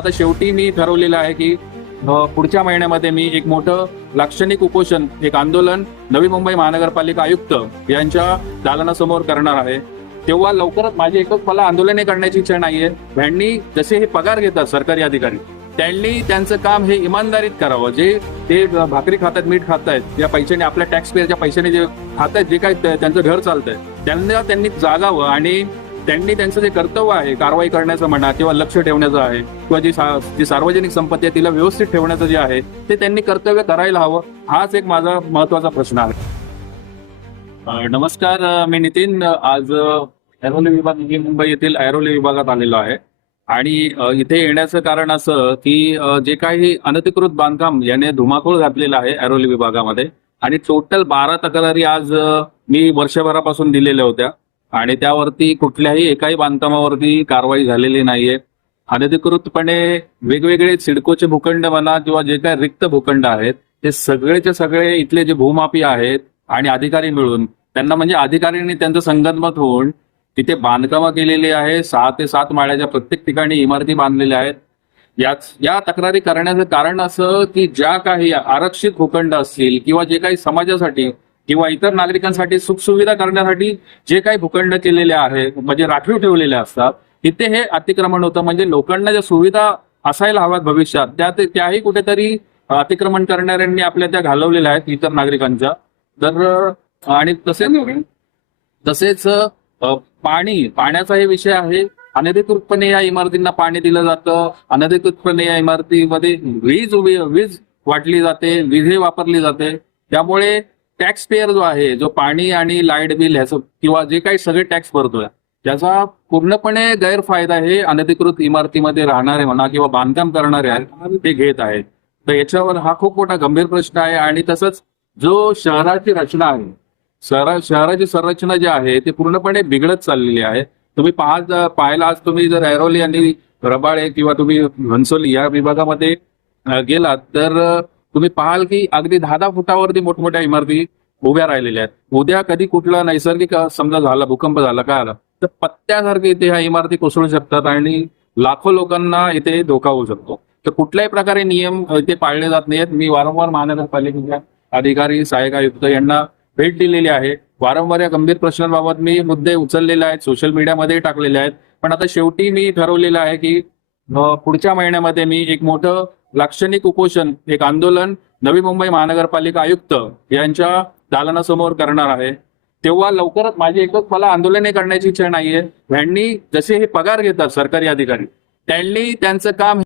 आता शेवटी मी ठरवलेलं आहे की पुढच्या महिन्यामध्ये मी एक मोठं लाक्षणिक उपोषण, एक आंदोलन नवी मुंबई महानगरपालिका आयुक्त यांच्या दालनासमोर करणार आहे. तेव्हा लवकरच माझी एकच मला आंदोलने करण्याची इच्छा नाहीये. यांनी जसे हे पगार घेतात सरकारी अधिकारी, त्यांनी त्यांचं काम हे इमानदारीत करावं. जे ते भाकरी खातात, मीठ खातायत, या पैशाने, आपल्या टॅक्स पेअरच्या पैशाने जे खातायत, जे काही त्यांचं घर चालतंय, त्यांनी जागावं आणि त्यांनी त्यांचं जे कर्तव्य आहे कारवाई करण्याचं म्हणा किंवा लक्ष ठेवण्याचं आहे किंवा जी सार्वजनिक संपत्ती आहे तिला व्यवस्थित ठेवण्याचं जे आहे ते त्यांनी कर्तव्य करायला हवं. हाच एक माझा महत्वाचा प्रश्न आहे. नमस्कार, मी नितीन. आज ऐरोली विभाग, नवी मुंबई येथील ऐरोली विभागात आलेलो आहे आणि इथे येण्याचं कारण असं की जे काही अनधिकृत बांधकाम याने धुमाकूळ घातलेलं आहे ऐरोली विभागामध्ये आणि टोटल 12 तक्रारी आज मी वर्षभरापासून दिलेल्या होत्या आणि त्यावरती कुठल्याही एकाही बांधकामावरती कारवाई झालेली नाहीये. अनधिकृतपणे वेगवेगळे सिडकोचे भूखंड म्हणा किंवा जे काही रिक्त भूखंड आहेत ते सगळेचे सगळे इथले जे भूमाफी आहेत आणि अधिकारी मिळून त्यांना, म्हणजे अधिकाऱ्यांनी त्यांचं संगनमत होऊन तिथे बांधकामं केलेली आहे. 6 ते 7 माळ्याच्या प्रत्येक ठिकाणी इमारती बांधलेल्या आहेत. या तक्रारी करण्याचं कारण असं की ज्या काही आरक्षित भूखंड असतील किंवा जे काही समाजासाठी किंवा इतर नागरिकांसाठी सुखसुविधा करण्यासाठी जे काही भूखंड केलेले आहेत, म्हणजे राखीव ठेवलेले असतात, तिथे हे अतिक्रमण होतं. म्हणजे लोकांना ज्या सुविधा असायला हव्यात भविष्यात त्याही कुठेतरी अतिक्रमण करणाऱ्यांनी आपल्या त्या घालवलेल्या आहेत इतर नागरिकांच्या. तर आणि तसेच पाण्याचा हे विषय आहे. अनधिकृतपणे या इमारतींना पाणी दिलं जातं, अनधिकृतपणे या इमारतीमध्ये वीज वाटली जाते, वीज वापरली जाते. त्यामुळे टॅक्स पेअर जो आहे, जो पाणी आणि लाईट बिल ह्याचं किंवा जे काही सगळे टॅक्स भरतोय त्याचा पूर्णपणे गैरफायदा हे अनधिकृत इमारतीमध्ये राहणारे म्हणा किंवा बांधकाम करणारे आहेत ते घेत आहेत. तर याच्यावर हा खूप मोठा गंभीर प्रश्न आहे. आणि तसंच जो शहराची रचना आहे, शहराची संरचना जी आहे ती पूर्णपणे बिघडत चाललेली आहे. तुम्ही पाहायला आज तुम्ही जर ऐरोली आणि रबाळे किंवा तुम्ही घनसोली या विभागामध्ये गेलात तर तुम्ही पाहाल की अगदी 10-10 फुटावरती मोठमोठ्या इमारती उभ्या राहिलेल्या आहेत. उद्या कधी कुठला नैसर्गिक समजा झाला, भूकंप झाला, काय आला तर पत्त्यासारखे इथे ह्या इमारती कोसळू शकतात आणि लाखो लोकांना इथे धोका होऊ शकतो. तर कुठल्याही प्रकारे नियम इथे पाळले जात नाहीत. मी वारंवार महानगरपालिकेच्या अधिकारी, सहाय्यक आयुक्त यांना भेट दिलेली आहे. वारंवार या गंभीर प्रश्नांबाबत मी मुद्दे उचललेले आहेत, सोशल मीडियामध्ये टाकलेले आहेत. पण आता शेवटी मी ठरवलेलं आहे की पुढच्या महिन्यामध्ये मी एक मोठं लाक्षणिक उपोषण, एक आंदोलन नवी मुंबई महानगरपालिका आयुक्त यांच्या दालनासमोर करणार आहे. तेव्हा लवकरच माझी एकच मला आंदोलने करण्याची इच्छा नाहीये. यांनी जसे हे पगार घेतात सरकारी अधिकारी, त्यांनी त्यांचं काम